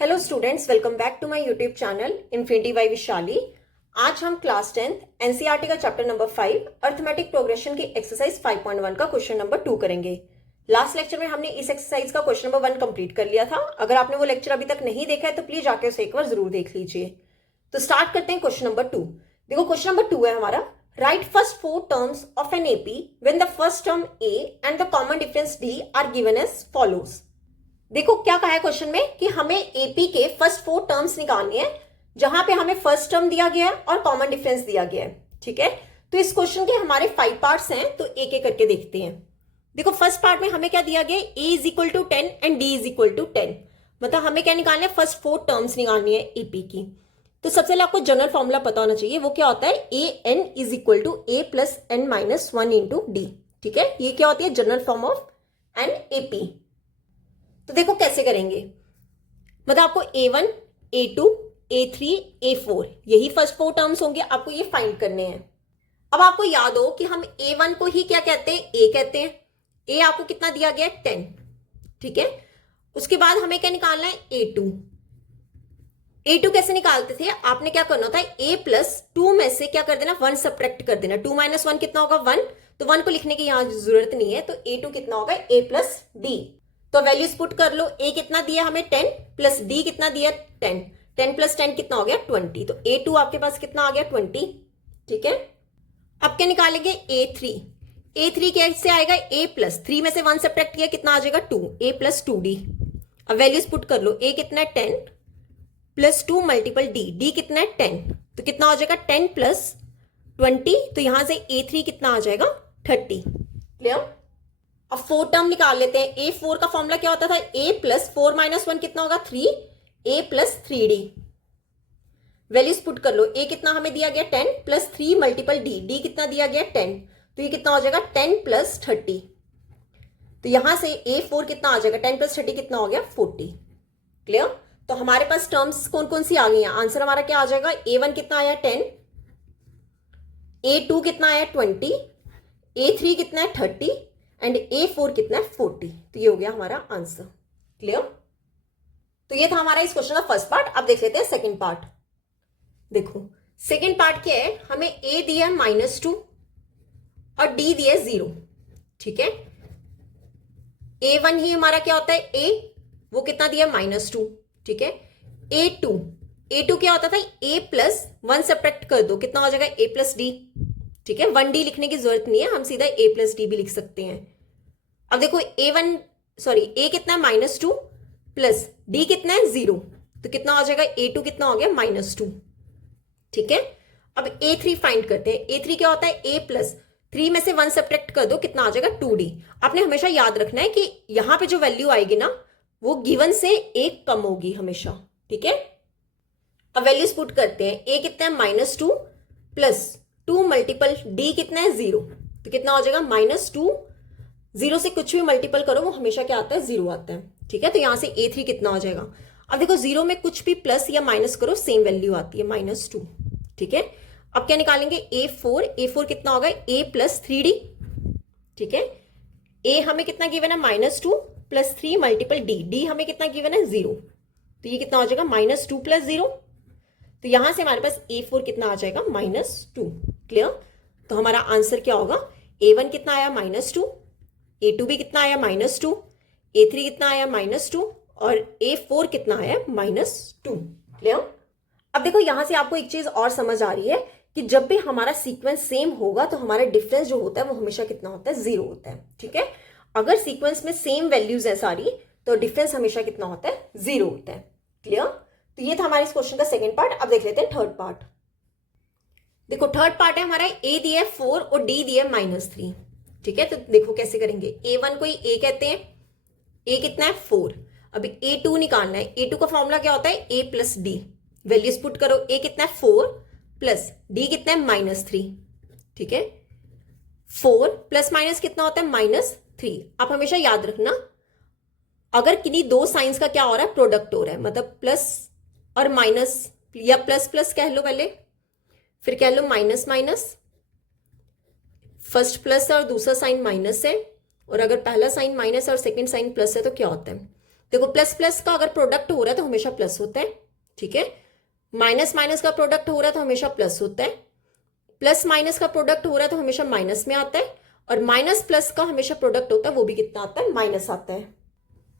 Hello students, welcome back to my YouTube channel Infinity by Vishali. आज हम class 10th NCERT का chapter number 5 arithmetic progression की exercise 5.1 का question number 2 करेंगे। Last lecture में हमने इस एक्सरसाइज का क्वेश्चन नंबर 1 कंप्लीट कर लिया था। अगर आपने वो लेक्चर अभी तक नहीं देखा है तो प्लीज जाके उसे एक बार जरूर देख लीजिए। तो स्टार्ट करते हैं क्वेश्चन नंबर 2। देखो क्वेश्चन नंबर 2 है हमारा, write first 4 terms of an AP when the first term a and the common difference d are given as follows. देखो क्या कहा है क्वेश्चन में कि हमें एपी के फर्स्ट 4 टर्म्स निकालनी है, जहां पे हमें फर्स्ट टर्म दिया गया है और कॉमन डिफरेंस दिया गया है। ठीक है, तो इस क्वेश्चन के हमारे 5 पार्ट्स हैं, तो एक एक करके देखते हैं। देखो फर्स्ट पार्ट में हमें क्या दिया गया है, A is equal to 10 and D is equal to 10। मतलब हमें क्या निकालना है, फर्स्ट 4 टर्म्स निकालनी है एपी की। तो सबसे पहले आपको जनरल फॉर्मूला पता होना चाहिए, वो क्या होता है, A N is equal to A plus N minus 1 into D. ठीक है, ये क्या होती है, general form of an AP. तो देखो कैसे करेंगे, मतलब आपको A1, A2, A3, A4 यही फर्स्ट 4 टर्म्स होंगे, आपको ये फाइंड करने हैं। अब आपको याद हो कि हम A1 को ही क्या कहते हैं, A कहते हैं। A आपको कितना दिया गया है, 10। ठीक है, उसके बाद हमें क्या निकालना है, A2। A2 कैसे निकालते थे, आपने क्या करना था, A प्लस 2 में से क्या कर देना, 1 सब्ट्रैक्ट कर देना। 2 माइनस 1 कितना होगा, 1। तो 1 को लिखने की यहां जरूरत नहीं है, तो A2 कितना होगा, A प्लस डी। तो वैल्यूज पुट कर लो, ए कितना दिया हमें 10 प्लस डी कितना दिया 10। 10 प्लस 10 कितना हो गया 20। तो A2 आपके पास कितना आ गया 20। ठीक है, अब क्या निकालेंगे, A3। A3 कैसे आएगा, A प्लस 3 में से 1 सब्ट्रैक्ट किया कितना आ जाएगा 2, A प्लस 2D। अब वैल्यूज पुट कर लो, A कितना है 10 प्लस 2 मल्टीपल डी, डी कितना है 10, तो कितना हो जाएगा 10 प्लस 20। तो यहां से A3 कितना आ जाएगा 30। क्लियर। अब 4 टर्म निकाल लेते हैं। A4 का फॉर्मूला क्या होता था, A प्लस 4 माइनस 1 कितना होगा 3, A plus 3D। Values put कर लो, A कितना हमें दिया गया 10 प्लस 3 मल्टीपल D, D कितना दिया गया 10, तो ये कितना हो जाएगा 10 प्लस 30। तो यहां से A4 कितना आ जाएगा, 10 प्लस 30 कितना हो गया 40। क्लियर। तो हमारे पास टर्म्स कौन कौन सी आ गई हैं, आंसर हमारा क्या आ जाएगा, A1 कितना आया 10, A2 कितना आया 20, A3 कितना है 30 एंड A4 कितना है 40। तो ये हो गया हमारा आंसर। क्लियर। तो ये था हमारा इस क्वेश्चन का फर्स्ट पार्ट। अब देख लेते हैं सेकंड पार्ट। देखो सेकंड पार्ट क्या है, हमें A दिया है -2 और D दिया है 0। ठीक है, A1 ही हमारा क्या होता है, A, वो कितना दिया -2। ठीक है, A2 क्या होता था, A प्लस 1 सब्ट्रैक्ट कर दो कितना हो जाएगा A प्लस डी। ठीक है, 1D लिखने की जरूरत नहीं है, हम सीधा A प्लस डी भी लिख सकते हैं। अब देखो A कितना है -2 प्लस D कितना है 0, तो कितना हो जाएगा A2 कितना हो गया -2। ठीक है, अब A3 फाइंड करते हैं। A3 क्या होता है, A प्लस 3 में से 1 सब्ट्रैक्ट कर दो कितना आ जाएगा 2D। आपने हमेशा याद रखना है कि यहां पे जो वैल्यू आएगी ना, वो गिवन से 1 कम होगी हमेशा। ठीक है, अब वैल्यूज पुट करते हैं। A कितना है -2 प्लस 2 मल्टीपल D कितना है 0, तो कितना हो जाएगा -2। 0 से कुछ भी मल्टीपल करो वो हमेशा क्या आता है, 0 आता है। ठीक है, तो यहां से A3 कितना हो जाएगा, अब देखो 0 में कुछ भी प्लस या माइनस करो सेम वैल्यू आती है -2। ठीक है, अब क्या निकालेंगे, A4 कितना होगा, A प्लस 3D। ठीक है, A हमें कितना गिवन है -2 प्लस 3 मल्टीपल D हमें कितना गिवन है 0, तो ये कितना हो जाएगा -2 प्लस 0। तो यहां से हमारे पास A4 कितना आ जाएगा -2। क्लियर। तो हमारा आंसर क्या होगा, A1 कितना आया -2, A2 भी कितना आया -2, A3 कितना आया -2 और A4 कितना आया -2। क्लियर। अब देखो यहां से आपको एक चीज और समझ आ रही है कि जब भी हमारा सीक्वेंस सेम होगा तो हमारा डिफरेंस जो होता है वो हमेशा कितना होता है, 0 होता है। ठीक है, अगर सीक्वेंस में सेम वैल्यूज है सारी, तो डिफरेंस हमेशा कितना होता है, 0 होता है। क्लियर। तो ये था हमारे इस क्वेश्चन का सेकंड पार्ट। अब देख लेते हैं थर्ड पार्ट। देखो थर्ड पार्ट है हमारा, A दिया है 4 और D दिया है -3। ठीक है, तो देखो कैसे करेंगे। A1 को ही A कहते हैं, A कितना है 4। अभी A2 निकालना है। A2 का फॉर्मूला क्या होता है, A plus D. Values put करो, A कितना है 4 प्लस D कितना है -3। ठीक है, 4 प्लस माइनस कितना होता है -3। आप हमेशा याद रखना, अगर किन्हीं दो साइंस का क्या हो रहा है, प्रोडक्ट हो रहा है, मतलब प्लस और माइनस या प्लस प्लस कह लो पहले, फिर कह लो माइनस माइनस, फर्स्ट प्लस है और दूसरा साइन माइनस है, और अगर पहला साइन माइनस और सेकंड साइन प्लस है तो क्या होता है, देखो प्लस प्लस का अगर प्रोडक्ट हो रहा है तो हमेशा प्लस होता है, ठीक है। माइनस माइनस का प्रोडक्ट हो रहा है तो हमेशा प्लस होता है। प्लस माइनस का प्रोडक्ट हो रहा है तो हमेशा माइनस में आता है, और माइनस प्लस का हमेशा प्रोडक्ट होता है वो भी कितना आता है, माइनस आता है,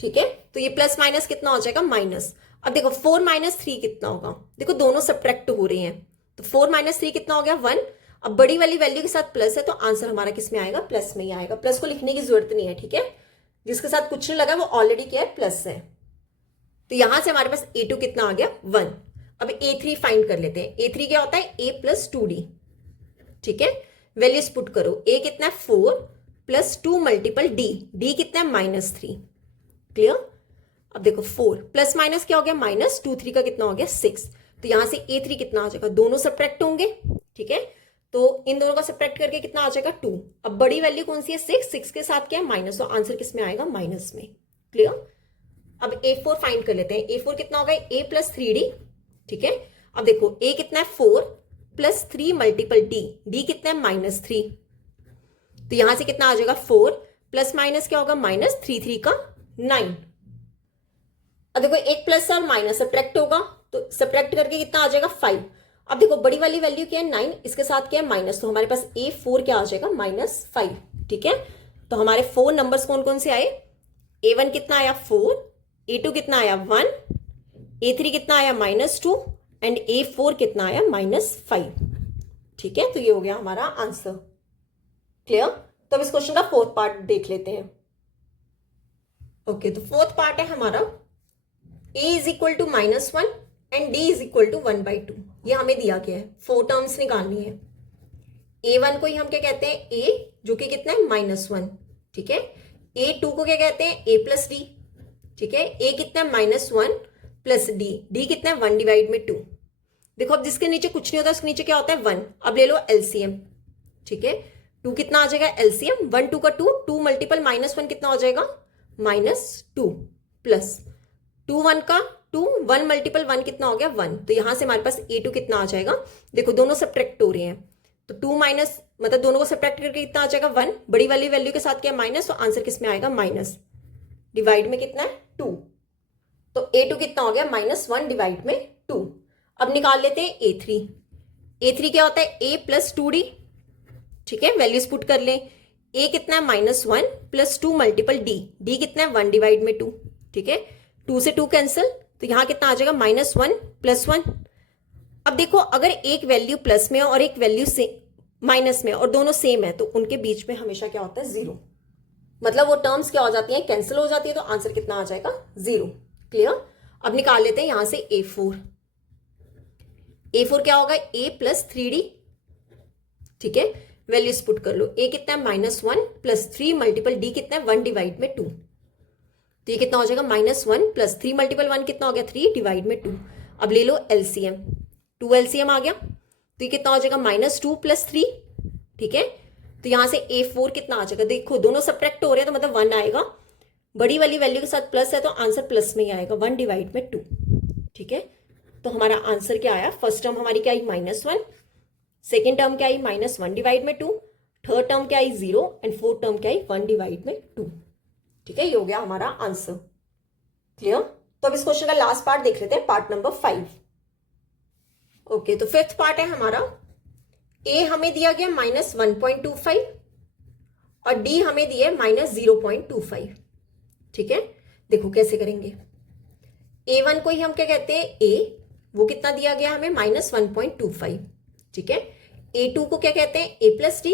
ठीक है। तो ये प्लस माइनस कितना हो जाएगा, माइनस। अब देखो 4 माइनस 3 कितना होगा, देखो दोनों सब्ट्रैक्ट हो रहे हैं, तो 4 माइनस 3 कितना हो गया, 1। अब बड़ी वाली वैल्यू के साथ प्लस है तो आंसर हमारा किस में आएगा, प्लस में ही आएगा। प्लस को लिखने की जरूरत नहीं है, ठीक है। जिसके साथ कुछ नहीं लगा वो ऑलरेडी क्या है, प्लस है। तो यहां से हमारे पास A2 कितना आ गया, 1। अब A3 फाइंड कर लेते हैं। A3 क्या होता है, A प्लस 2D, ठीक है। वैल्यूज पुट करो, A कितना है 4 प्लस 2 मल्टीपल D कितना है -3, क्लियर। अब देखो 4 प्लस माइनस क्या हो गया, माइनस 2 3 का कितना हो गया, 6। तो यहां से A3 कितना आ जाएगा, दोनों सब्ट्रैक्ट होंगे, ठीक है। तो इन दोनों का सब्ट्रैक्ट करके कितना आ जाएगा, 2। अब बड़ी वैल्यू कौन सी है, 6 के साथ क्या है, माइनस, तो आंसर किस में आएगा, माइनस में, क्लियर। अब A4 फाइंड कर लेते हैं। A4 कितना होगा, A प्लस 3D, ठीक है। अब देखो A कितना है 4 प्लस 3 मल्टीपल D कितना है -3। तो यहां से कितना आ जाएगा, 4 प्लस माइनस क्या होगा, माइनस 3 3 का 9। अब देखो एक प्लस और माइनस सब्ट्रैक्ट होगा, तो सब्ट्रैक्ट करके कितना आ जाएगा, 5। अब देखो बड़ी वाली वैल्यू क्या है, 9, इसके साथ क्या है, माइनस, तो हमारे पास A4 क्या आ जाएगा, -5, ठीक है। तो हमारे 4 नंबर्स कौन कौन से आए, A1 कितना आया 4, A2 कितना आया 1, A3 कितना आया -2 एंड A4 कितना आया -5, ठीक है। तो ये हो गया हमारा आंसर, क्लियर। तो अब इस क्वेश्चन का फोर्थ पार्ट देख लेते हैं। ओके, तो फोर्थ पार्ट है हमारा A is equal to -1 and D is equal to 1/2। ये हमें दिया गया है, 4 टर्म्स निकालनी है। A1 को ही हम क्या कहते हैं, A, जो कि कितना है -1, ठीक है। A2 को क्या कहते हैं, A प्लस D, ठीक है। A कितना है -1 प्लस D कितना है 1/2। देखो अब जिसके नीचे कुछ नहीं होता उसके नीचे क्या होता है, 1। अब ले लो LCM, ठीक है। 2 कितना आ जाएगा LCM, 1 2 का 2, 2 मल्टीपल -1 कितना हो जाएगा, -2 प्लस 2 1 का 2, 1 मल्टीपल 1 कितना हो गया, 1। तो यहां से हमारे पास A2 कितना आ जाएगा, देखो दोनों सब्ट्रैक्ट हो रहे हैं, तो 2 माइनस मतलब दोनों को सब्ट्रैक्ट करके कितना आ जाएगा, 1। बड़ी वाली वैल्यू के साथ क्या माइनस, तो आंसर किस में आएगा, माइनस, डिवाइड में कितना है 2। तो A2 कितना हो गया, -1 डिवाइड में 2। अब निकाल लेते हैं A3। A3 क्या होता है, A प्लस 2D, ठीक है। वैल्यूज पुट कर ले, A कितना है -1 प्लस 2 मल्टीपल D कितना है 1 डिवाइड में 2, ठीक है। 2 से 2 कैंसिल, तो यहां कितना आ जाएगा, -1 प्लस 1। अब देखो अगर एक वैल्यू प्लस में और एक वैल्यू से माइनस में और दोनों सेम है तो उनके बीच में हमेशा क्या होता है, 0, मतलब वो टर्म्स क्या हो जाती हैं, कैंसिल हो जाती है, तो आंसर कितना आ जाएगा, 0, क्लियर। अब निकाल लेते हैं यहां से A4। A4 क्या होगा, A प्लस 3D, ठीक है। वैल्यूज पुट कर लो, A कितना है -1 प्लस 3 मल्टीपल D कितना है 1 डिवाइड में 2। तो ये कितना हो जाएगा, -1 प्लस 3 मल्टीपल 1 कितना हो गया, 3 डिवाइड में 2। अब ले लो LCM, 2 LCM आ गया, तो ये कितना हो जाएगा, -2 प्लस 3, ठीक है। तो यहां से A4 कितना आ जाएगा, देखो दोनों सब्ट्रैक्ट हो रहे हैं तो मतलब 1 आएगा, बड़ी वाली वैल्यू के साथ प्लस है तो आंसर प्लस में ही आएगा, 1 डिवाइड में 2, ठीक है। तो हमारा आंसर क्या आया, फर्स्ट टर्म हमारी क्या आई, -1, सेकेंड टर्म क्या आई, -1 डिवाइड में 2, थर्ड टर्म क्या आई 0 एंड फोर्थ टर्म क्या आई 1 डिवाइड में 2, ठीक है। ये हो गया हमारा आंसर, क्लियर। तो अब इस क्वेश्चन का लास्ट पार्ट देख लेते हैं, पार्ट नंबर 5। ओके, तो फिफ्थ पार्ट है हमारा, A हमें दिया गया -1.25 और D हमें दिया है -0.25, ठीक है। देखो कैसे करेंगे, A1 को ही हम क्या कहते हैं, A, वो कितना दिया गया हमें, -1.25, ठीक है। A2 को क्या कहते हैं, A प्लस D,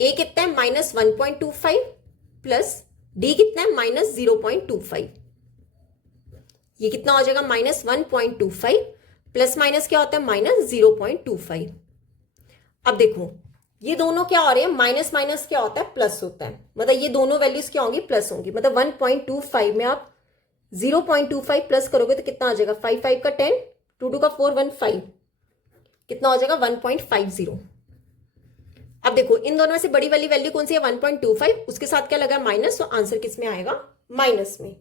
A कितना है -1.25 प्लस D कितना है -0.25। ये कितना हो जाएगा, -1.25 प्लस माइनस क्या होता है, -0.25। अब देखो ये दोनों क्या हो रहे हैं, माइनस माइनस क्या होता है, प्लस होता है, मतलब ये दोनों वैल्यूज क्या होंगी, प्लस होंगी। मतलब 1.25 में आप 0.25 प्लस करोगे तो कितना आ जाएगा, 5 5 का 10, 2 2 का 4 1 5, कितना हो जाएगा 1.50। अब देखो इन दोनों में से बड़ी वाली वैल्यू कौन सी है, 1.25, उसके साथ क्या लगा, माइनस, तो आंसर किस में आएगा, माइनस में।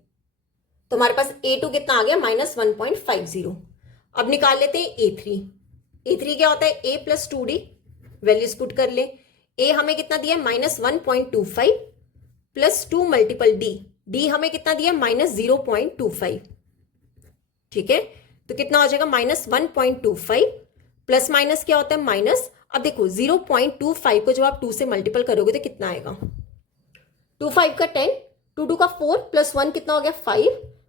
तो हमारे पास A2 कितना आ गया, -1.50। अब निकाल लेते हैं A3। A3 क्या होता है, A plus 2D, values put कर ले। A हमें कितना दिया है, -1.25 प्लस 2 मल्टीपल D, डी हमें कितना दिया, -0.25, ठीक है। तो कितना हो जाएगा, -1.25, प्लस माइनस क्या होता है, माइनस। अब देखो 0.25 को जब आप 2 से मल्टीपल करोगे तो कितना आएगा, 2 5 का 10, 2 2 का 4, प्लस 1 कितना हो गया 5,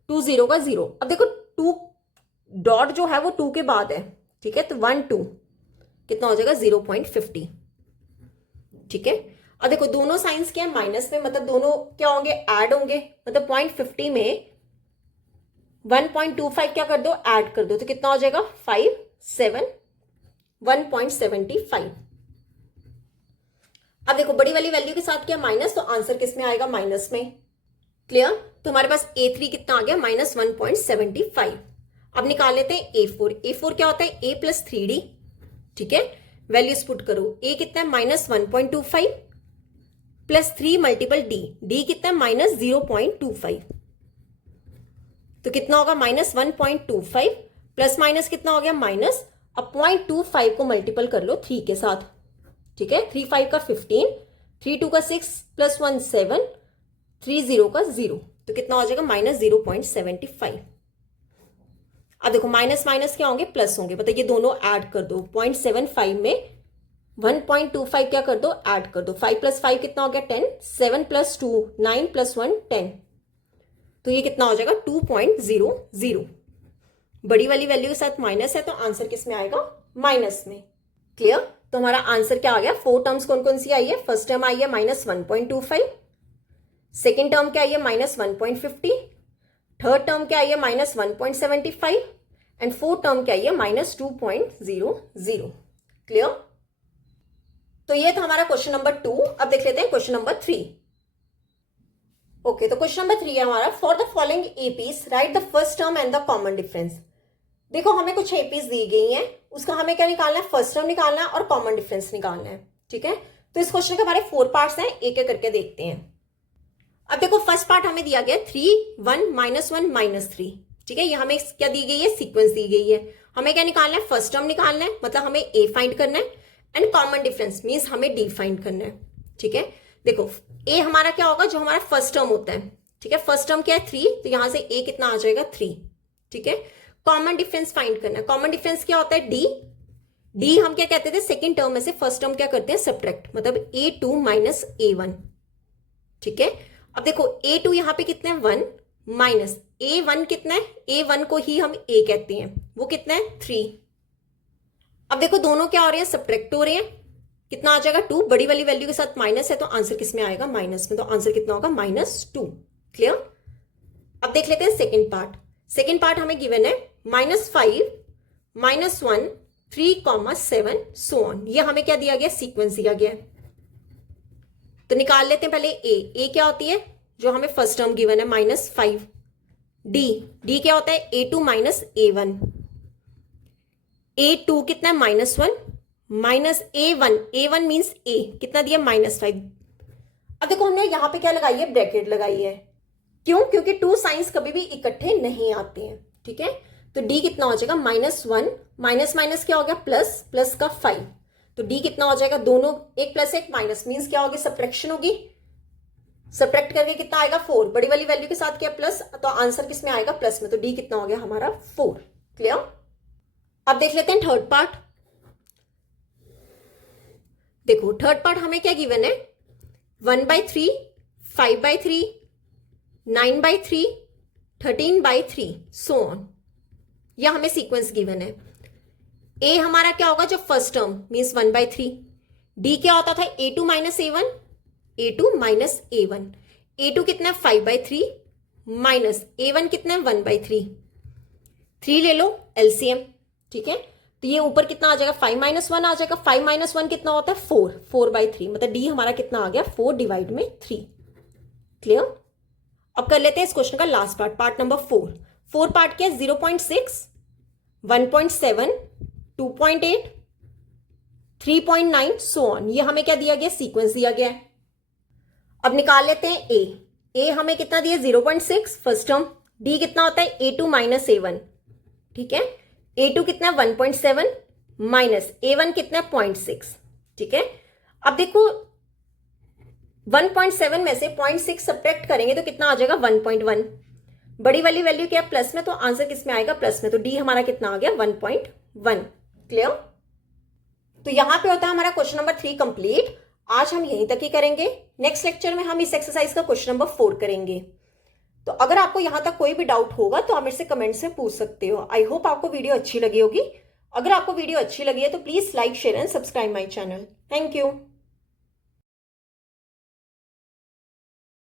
2 0 का 0। अब देखो 2 डॉट जो है वो 2 के बाद है, ठीक है। तो 1 2 कितना हो जाएगा 0.50, ठीक है। अब देखो दोनों साइंस क्या है, माइनस में, मतलब दोनों क्या होंगे, ऐड होंगे। मतलब 0.50 में 1.25 क्या कर दो, ऐड कर दो, तो कितना हो जाएगा 5 7 1.75। अब देखो बड़ी वाली वैल्यू के साथ क्या माइनस, तो आंसर किस में आएगा, माइनस में। क्लियर। तो हमारे पास A3 कितना आ गया, -1.75। अब निकाल लेते हैं A4। A4 क्या होता है, A + 3D, ठीक है। वैल्यूज पुट करो, A कितना है -1.25 प्लस 3 × D, D कितना है -0.25, तो कितना होगा -1.25, प्लस माइनस कितना हो गया माइनस। अब 0.25 को मल्टीपल कर लो 3 के साथ, ठीक है। 3 5 का 15, 3 2 का 6, प्लस 1 7, 3 0 का 0, तो कितना हो जाएगा -0.75। अब देखो माइनस माइनस क्या होंगे, प्लस होंगे, मतलब ये दोनों ऐड कर दो। 0.75 में 1.25 क्या कर दो, ऐड कर दो। 5 + 5 कितना हो गया 10, 7 + 2 9 + 1 10, तो ये कितना हो जाएगा 2.00। बड़ी वाली वैल्यू के साथ माइनस है, तो आंसर किस में आएगा, माइनस में। क्लियर। तो हमारा आंसर क्या आ गया, 4 टर्म्स कौन कौन सी आई है। फर्स्ट टर्म आई है -1.25, सेकेंड टर्म क्या आई है -1.50, थर्ड टर्म क्या आई है -1.75, एंड फोर्थ टर्म क्या आई है -2.00। क्लियर। तो ये था हमारा क्वेश्चन नंबर 2। अब देख लेते हैं क्वेश्चन नंबर 3। ओके, तो क्वेश्चन नंबर 3 है हमारा, for the following APs right the first term and the common difference. देखो हमें कुछ एपीज दी गई हैं, उसका हमें क्या निकालना है, फर्स्ट टर्म निकालना है और कॉमन डिफरेंस निकालना है, ठीक है। तो इस क्वेश्चन के हमारे 4 पार्ट्स हैं, एक एक करके देखते हैं। अब देखो फर्स्ट पार्ट हमें दिया गया 3 1 -1 -3, ठीक है। ये हमें क्या दी गई है, सीक्वेंस दी गई है। हमें क्या निकालना है, फर्स्ट टर्म निकालना है, मतलब हमें ए फाइंड करना है, एंड कॉमन डिफरेंस मीन्स हमें डी फाइंड करना है, ठीक है। देखो ए हमारा क्या होगा, जो हमारा फर्स्ट टर्म होता है, ठीक है। फर्स्ट टर्म क्या है 3, तो यहां से ए कितना आ जाएगा 3, ठीक है। कॉमन डिफरेंस फाइंड करना है। कॉमन डिफरेंस क्या होता है, डी। डी हम क्या कहते थे, सेकेंड टर्म में से फर्स्ट टर्म क्या करते हैं, सब्ट्रैक्ट, मतलब A2 - A1, ठीक है। अब देखो A2 यहां पे कितना है 1, माइनस A1 कितना है, A1 को ही हम A कहते हैं, वो कितना है 3। अब देखो दोनों क्या हो रहे हैं, सब्ट्रैक्ट हो रहे हैं, कितना आ जाएगा 2। बड़ी वाली वैल्यू के साथ माइनस है, तो आंसर किस में आएगा, माइनस में, तो आंसर कितना होगा -2। क्लियर। अब देख लेते हैं सेकेंड पार्ट। सेकेंड पार्ट हमें गिवन है -5 -1 3 7 सो ऑन। ये हमें क्या दिया गया, सीक्वेंस दिया गया। तो निकाल लेते हैं पहले ए क्या होती है, जो हमें फर्स्ट टर्म गिवन है -5। डी क्या होता है, A2 - A1। A2 कितना है -1 माइनस A1 मीन्स A कितना दिया -5। अब देखो हमने यहां पे क्या लगाई है, ब्रैकेट लगाई है। क्यों, क्योंकि 2 साइंस कभी भी इकट्ठे नहीं आते हैं, ठीक है। तो D कितना हो जाएगा -1 माइनस माइनस क्या हो गया, प्लस, प्लस का 5, तो D कितना हो जाएगा, दोनों एक प्लस एक माइनस मीन्स क्या होगी, सब्ट्रैक्शन होगी। सब्ट्रैक्ट करके कितना आएगा 4, बड़ी वाली वैल्यू के साथ क्या प्लस, तो आंसर किस में आएगा, प्लस में, तो D कितना हो गया हमारा 4। क्लियर। अब देख लेते हैं थर्ड पार्ट। देखो थर्ड पार्ट हमें क्या गिवन है, 1/3 5/3 9/3 13/3 सो ऑन। यह हमें सीक्वेंस गिवन है। ए हमारा क्या होगा, जो फर्स्ट टर्म मीन्स 1/3। डी क्या होता था, A2 - A1, A2 - A1। A2 कितना है 5/3 माइनस A1 कितना है 1/3। 3 ले लो एलसीएम, ठीक है। तो ये ऊपर कितना आ जाएगा, 5 - 1 आ जाएगा। 5 - 1 कितना होता है 4, 4/3, मतलब डी हमारा कितना आ गया 4 / 3। क्लियर। अब कर लेते हैं इस क्वेश्चन का last part, part number 4। 4 part क्या है, 0.6 1.7 2.8 3.9 सो ऑन। ये हमें क्या दिया गया, सीक्वेंस दिया गया है। अब निकाल लेते हैं ए हमें कितना दिया 0.6 फर्स्ट टर्म। डी कितना होता है A2 - A1, ठीक है। A2 कितना है 1.7 माइनस A1 कितना है 0.6, ठीक है। अब देखो 1.7 में से 0.6 सब्ट्रैक्ट करेंगे तो कितना आ जाएगा 1.1। बड़ी वाली वैल्यू क्या है प्लस में, तो आंसर किस में आएगा प्लस में, तो डी हमारा कितना आ गया 1.1। क्लियर। तो यहां पे होता है हमारा क्वेश्चन नंबर 3 कंप्लीट। आज हम यहीं तक ही करेंगे। नेक्स्ट लेक्चर में हम इस एक्सरसाइज का क्वेश्चन नंबर 4 करेंगे। तो अगर आपको यहां तक कोई भी डाउट होगा तो आप मेरे से कमेंट्स में पूछ सकते हो। आई होप आपको वीडियो अच्छी लगी होगी। अगर आपको वीडियो अच्छी लगी है तो please like share and subscribe my channel. Thank you.